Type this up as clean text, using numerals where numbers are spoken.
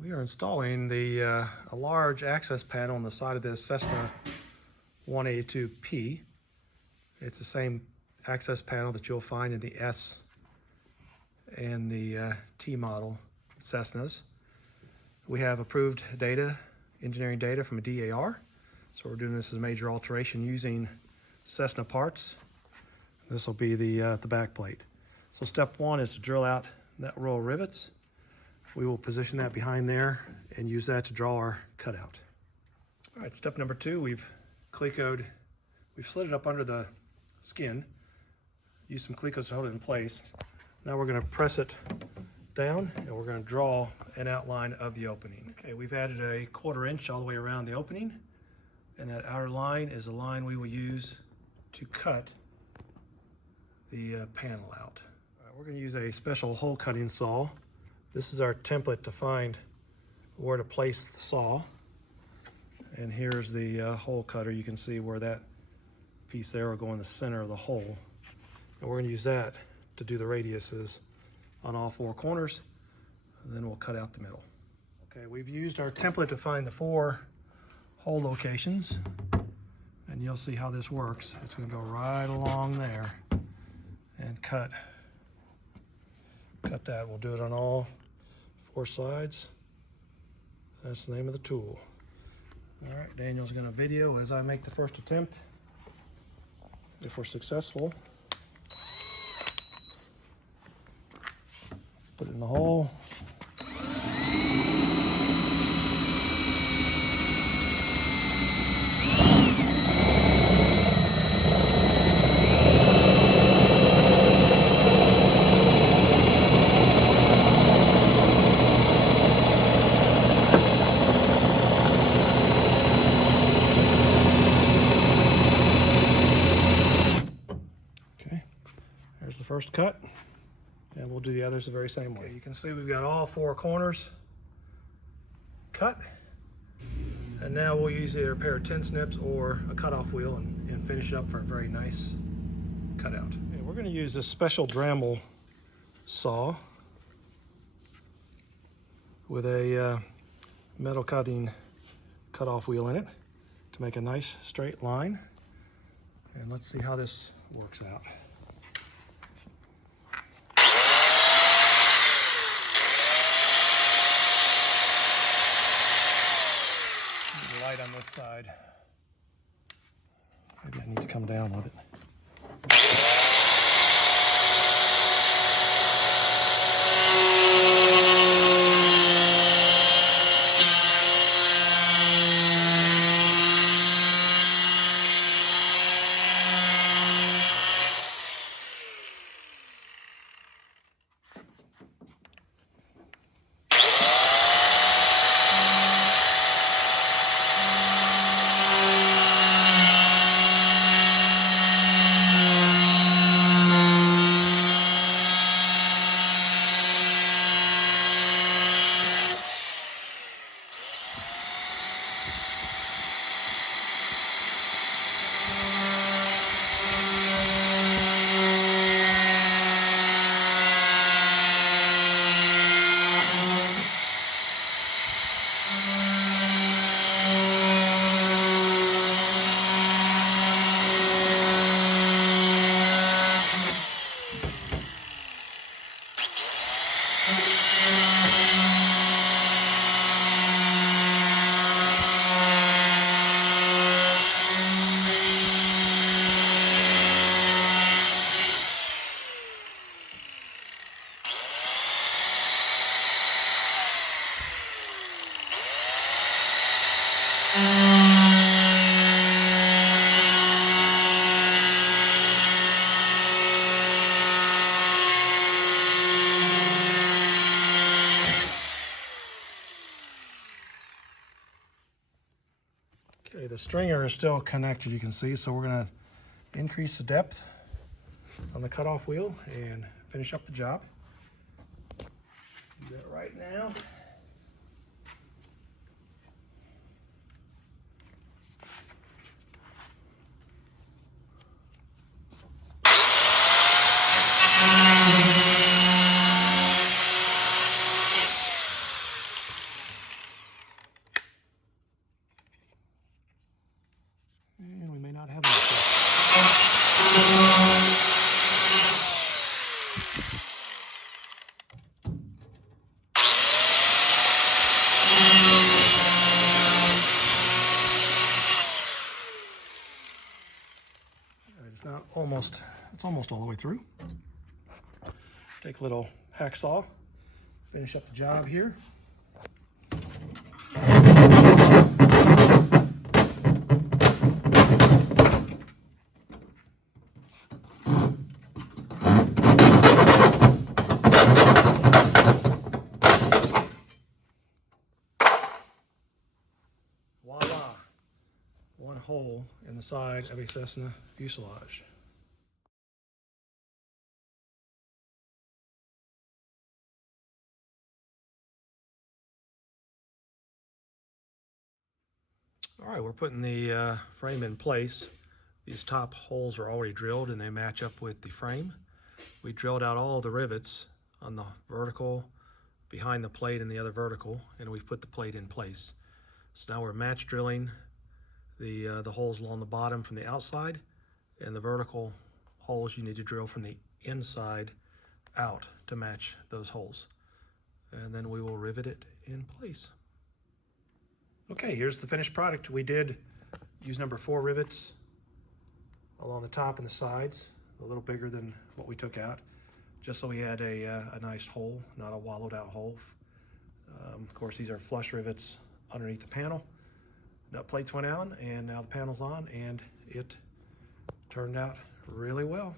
We are installing a large access panel on the side of this Cessna 182P. It's the same access panel that you'll find in the S and the T model Cessnas. We have approved data, engineering data from a DAR. So we're doing this as a major alteration using Cessna parts. This will be the back plate. So step one is to drill out that row of rivets. We will position that behind there and use that to draw our cutout. All right, step number two, we've slid it up under the skin, use some clecos to hold it in place. Now we're going to press it down and we're going to draw an outline of the opening. Okay, we've added a 1/4 inch all the way around the opening, and that outer line is a line we will use to cut the panel out. All right, we're going to use a special hole cutting saw. This is our template to find where to place the saw. And here's the hole cutter. You can see where that piece there will go in the center of the hole. And we're going to use that to do the radiuses on all 4 corners. And then we'll cut out the middle. Okay, we've used our template to find the 4 hole locations. And you'll see how this works. It's going to go right along there and cut that. We'll do it on all 4 sides. That's the name of the tool. All right, Daniel's going to video as I make the first attempt. If we're successful, put it in the hole. There's the first cut, and we'll do the others the very same way. Okay, you can see we've got all 4 corners cut, and now we'll use either a pair of tin snips or a cutoff wheel and finish it up for a very nice cutout. Okay, we're going to use this special Dremel saw with a metal cutting cutoff wheel in it to make a nice straight line, and let's see how this works out. Light on this side. Maybe I need to come down with it. Okay, the stringer is still connected, you can see, so we're going to increase the depth on the cutoff wheel and finish up the job. Do that right now. almost all the way through. Take a little hacksaw, finish up the job here. Voila! One hole in the side of a Cessna fuselage. All right, we're putting the frame in place. These top holes are already drilled and they match up with the frame. We drilled out all the rivets on the vertical, behind the plate and the other vertical, and we've put the plate in place. So now we're match drilling the holes along the bottom from the outside, and the vertical holes you need to drill from the inside out to match those holes. And then we will rivet it in place. Okay, here's the finished product. We did use number 4 rivets along the top and the sides, a little bigger than what we took out, just so we had a nice hole, not a wallowed out hole. Of course, these are flush rivets underneath the panel. Nut plates went on, and now the panel's on, and it turned out really well.